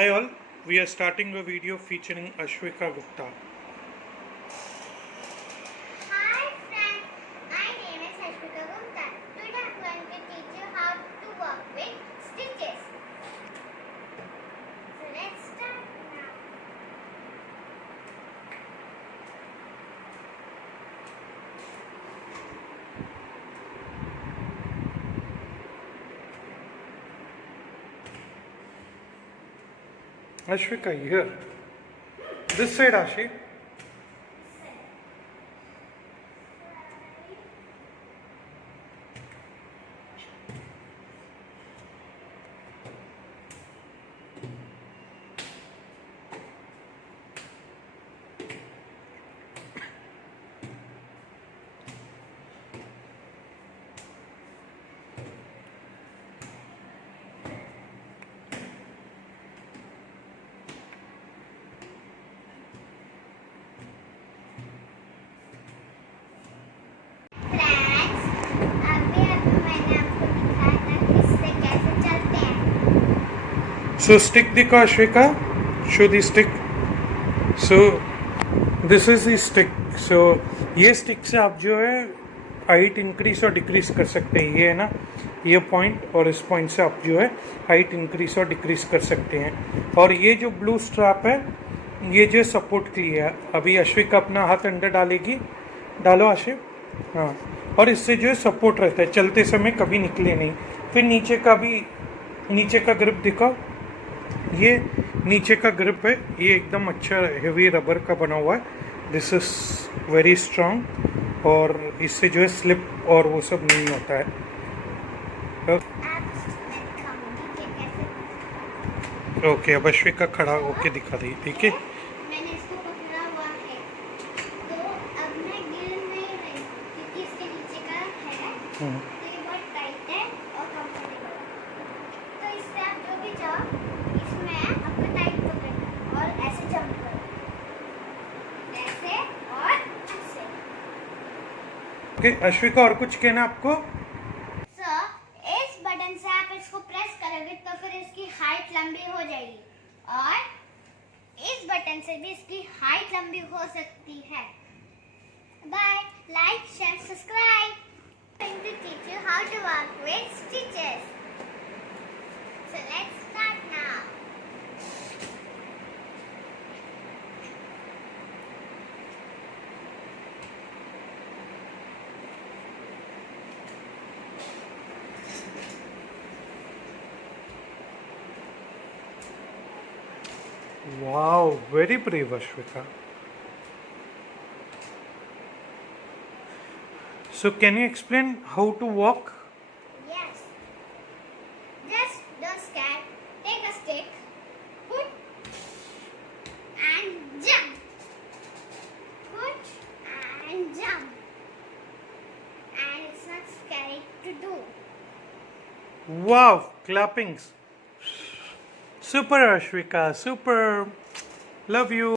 Hi all, we are starting a video featuring Ashwika Gupta. Hi friends, my name is Ashwika Gupta. Today I am going to teach you how to work with stitches. So let's start now. Ashwika, here. This side, Ashi. So stick दिखा Ashwika, show the stick. So this is the stick. So ये stick से आप जो है height increase और डिक्रीज कर सकते हैं. ये है ना, ये पॉइंट और इस पॉइंट से आप जो है हाइट इंक्रीज और डिक्रीज कर सकते हैं. और ये जो ब्लू स्ट्रैप है ये जो सपोर्ट के लिए है. अभी अश्विका अपना हाथ अंदर डालेगी. डालो आशिफ. हाँ, और इससे जो है सपोर्ट रहता है, चलते समय कभी निकले नहीं. फिर नीचे का ग्रिप दिखाओ. ये नीचे का ग्रिप है, ये एकदम अच्छा हेवी रबर का बना हुआ है. दिस इज वेरी स्ट्रांग और इससे जो है स्लिप और वो सब नहीं होता है. ओके, अब अश्विका खड़ा होके दिखा दी. ठीक है, मैंने इसको पकड़ा हुआ है, तो अब मैं गिर नहीं रही क्योंकि इसके नीचे का है. तो ये बहुत टाइट है और कंफर्टेबल है. तो इससे आप जो भी जाओ इसमें आपको टाइट पकड़ना और ऐसे जंप करो, ऐसे और ऐसे. ओके अश्विका, और कुछ कहना आपको? सर, इस बटन से आप इसको प्रेस करोगे तो फिर इसकी हाइट लंबी हो जाएगी और इस बटन से भी इसकी हाइट लंबी हो सकती है. Bye, like, share, subscribe. I'm going to teach you how to work with stitches. So let's start now. Wow, very brave Ashwika. So can you explain how to walk? Yes. Just don't scare. Take a stick, put and jump. Put and jump. And it's not scary to do. Wow, clappings. Super Ashwika, super. Love you.